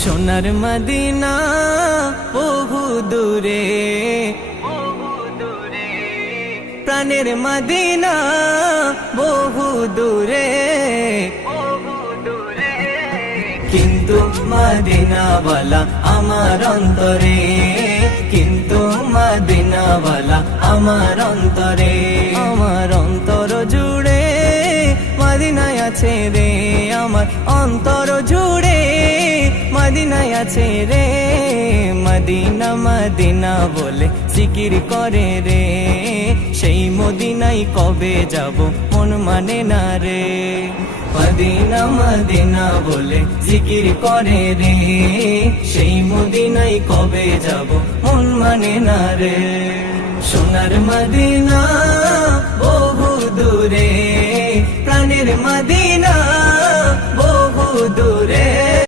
সোনার মদিনা বহু দূরে, প্রাণের মদিনা বহু দূরে, কিন্তু মদিনাওয়ালা আমার অন্তরে, কিন্তু মদিনাওয়ালা আমার অন্তরে। আমার অন্তর জুড়ে মদিনায় আছে রে, আমার অন্তর জুড়ে মদিনায় আছে রে। মদিনা মদিনা বলে জিকির করে রে, সেই মদিনায় কবে যাব মন মানে না রে। মদিনা মদিনা বলে জিকির করে রে, সেই মদিনায় কবে যাব মন মানে না রে। সোনার মদিনা বহু দূরে, প্রাণের মদিনা বহু দূরে।